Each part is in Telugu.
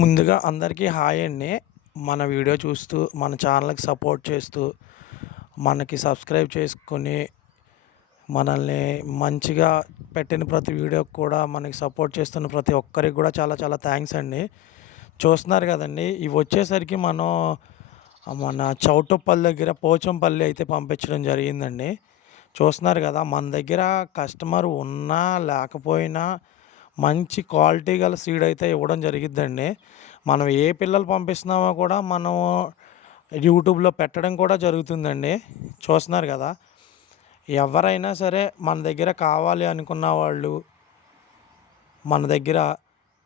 ముందుగా అందరికీ హాయ్ అండి. మన వీడియో చూస్తూ మన ఛానల్కి సపోర్ట్ చేస్తూ మనకి సబ్స్క్రైబ్ చేసుకొని మనల్ని మంచిగా పెట్టిన ప్రతి వీడియోకి కూడా మనకి సపోర్ట్ చేస్తున్న ప్రతి ఒక్కరికి కూడా చాలా చాలా థ్యాంక్స్ అండి. చూస్తున్నారు కదండి ఇవి వచ్చేసరికి మనం మన చౌటపల్లి దగ్గర పోచంపల్లి అయితే పంపించడం జరిగిందండి. చూస్తున్నారు కదా మన దగ్గర కస్టమర్ ఉన్నా లేకపోయినా మంచి క్వాలిటీ గల సీడ్ అయితే ఇవ్వడం జరిగిద్దండి. మనం ఏ పిల్లలు పంపిస్తున్నామో కూడా మనం యూట్యూబ్లో పెట్టడం కూడా జరుగుతుందండి. చూస్తున్నారు కదా. ఎవరైనా సరే మన దగ్గర కావాలి అనుకున్న వాళ్ళు మన దగ్గర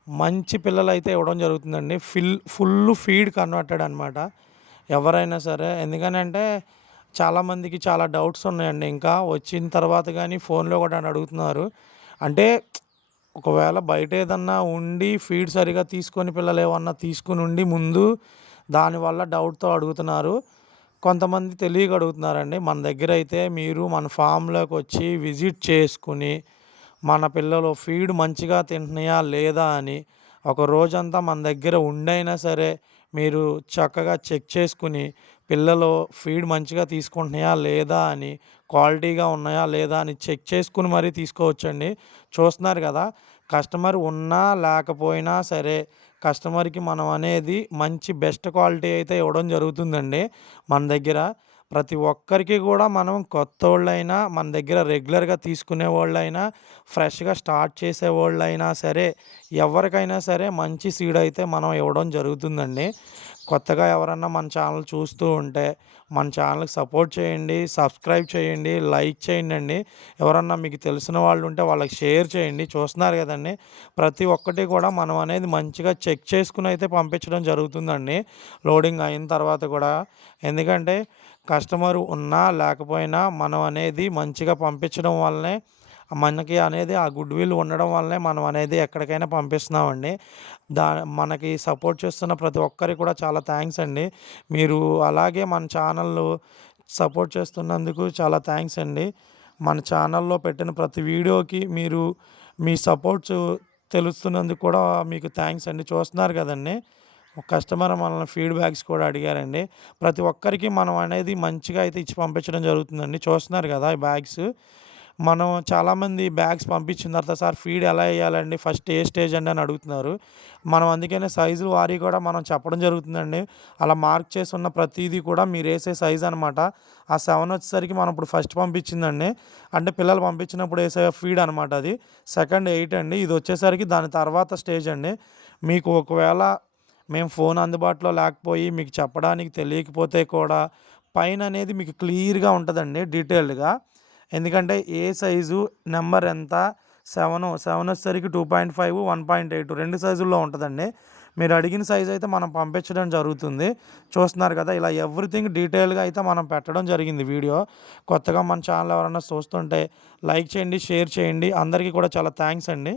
మంచి పిల్లలు అయితే ఇవ్వడం జరుగుతుందండి. ఫిల్ ఫుల్ ఫీడ్ కన్వర్టెడ్ అనమాట ఎవరైనా సరే ఎందుకనంటే చాలామందికి చాలా డౌట్స్ ఉన్నాయండి. ఇంకా వచ్చిన తర్వాత కానీ ఫోన్లో కూడా అడుగుతున్నారు. అంటే ఒకవేళ బయట ఏదన్నా ఉండి ఫీడ్ సరిగా తీసుకొని పిల్లలు ఏమన్నా తీసుకుని ఉండి ముందు దానివల్ల డౌట్తో అడుగుతున్నారు. కొంతమంది తెలియక అడుగుతున్నారండి. మన దగ్గర అయితే మీరు మన ఫామ్లోకి వచ్చి విజిట్ చేసుకుని మన పిల్లలు ఫీడ్ మంచిగా తింటున్నాయా లేదా అని ఒక రోజంతా మన దగ్గర ఉండైనా సరే మీరు చక్కగా చెక్ చేసుకుని పిల్లలు ఫీడ్ మంచిగా తీసుకుంటున్నాయా లేదా అని క్వాలిటీగా ఉన్నాయా లేదా అని చెక్ చేసుకుని మరీ తీసుకోవచ్చండి. చూస్తున్నారు కదా కస్టమర్ ఉన్నా లేకపోయినా సరే కస్టమర్కి మనం అనేది మంచి బెస్ట్ క్వాలిటీ అయితే ఇవ్వడం జరుగుతుందండి. మన దగ్గర ప్రతి ఒక్కరికి కూడా మనం కొత్త వాళ్ళైనా మన దగ్గర రెగ్యులర్గా తీసుకునే వాళ్ళైనా ఫ్రెష్గా స్టార్ట్ చేసే వాళ్ళైనా సరే ఎవరికైనా సరే మంచి సీడ్ అయితే మనం ఇవ్వడం జరుగుతుందండి. కొత్తగా ఎవరన్నా మన ఛానల్ చూస్తూ ఉంటే మన ఛానల్కి సపోర్ట్ చేయండి సబ్స్క్రైబ్ చేయండి లైక్ చేయండి అండి. ఎవరన్నా మీకు తెలిసిన వాళ్ళు ఉంటే వాళ్ళకి షేర్ చేయండి. చూస్తున్నారు కదండి. ప్రతి ఒక్కటి కూడా మనం అనేది మంచిగా చెక్ చేసుకుని అయితే పంపించడం జరుగుతుందండి. లోడింగ్ అయిన తర్వాత కూడా. ఎందుకంటే కస్టమర్ ఉన్నా లేకపోయినా మనం అనేది మంచిగా పంపించడం వల్లనే మనకి అనేది ఆ గుడ్ విల్ ఉండడం వల్లనే మనం అనేది ఎక్కడికైనా పంపిస్తున్నామండి. దా మనకి సపోర్ట్ చేస్తున్న ప్రతి ఒక్కరికి కూడా చాలా థ్యాంక్స్ అండి. మీరు అలాగే మన ఛానల్ సపోర్ట్ చేస్తున్నందుకు చాలా థ్యాంక్స్ అండి. మన ఛానల్లో పెట్టిన ప్రతి వీడియోకి మీరు మీ సపోర్ట్స్ తెలుస్తున్నందుకు కూడా మీకు థ్యాంక్స్ అండి. చూస్తున్నారు కదండి. కస్టమర్ మనల్ని ఫీడ్బ్యాక్స్ కూడా అడిగారండి. ప్రతి ఒక్కరికి మనం అనేది మంచిగా అయితే ఇచ్చి పంపించడం జరుగుతుందండి. చూస్తున్నారు కదా ఈ బ్యాగ్స్. మనం చాలామంది బ్యాగ్స్ పంపించిన తర్వాత సార్ ఫీడ్ ఎలా వేయాలండి? ఫస్ట్ ఏ స్టేజ్ అండి? అని అడుగుతున్నారు. మనం అందుకనే సైజులు వారి కూడా మనం చెప్పడం జరుగుతుందండి. అలా మార్క్ చేసి ఉన్న ప్రతిదీ కూడా మీరు వేసే సైజ్ అనమాట ఆ సెవెన్ వచ్చేసరికి మనం ఇప్పుడు ఫస్ట్ పంపించిందండి. అంటే పిల్లలు పంపించినప్పుడు వేసే ఫీడ్ అనమాట అది. సెకండ్ ఎయిట్ అండి. ఇది వచ్చేసరికి దాని తర్వాత స్టేజ్ అండి. మీకు ఒకవేళ మేము ఫోన్ అందుబాటులో లేకపోయి మీకు చెప్పడానికి తెలియకపోతే కూడా పైన అనేది మీకు క్లియర్గా ఉంటుందండి డీటెయిల్డ్గా. ఎందుకంటే ఏ సైజు నెంబర్ ఎంత సెవెన్ సెవెన్ వచ్చేసరికి two point five one point eight రెండు సైజుల్లో ఉంటుందండి. మీరు అడిగిన సైజ్ అయితే మనం పంపించడం జరుగుతుంది. చూస్తున్నారు కదా ఇలా ఎవ్రీథింగ్ డీటెయిల్గా అయితే మనం పెట్టడం జరిగింది వీడియో. కొత్తగా మన ఛానల్ ఎవరైనా చూస్తుంటే లైక్ చేయండి షేర్ చేయండి. అందరికీ కూడా చాలా థ్యాంక్స్ అండి.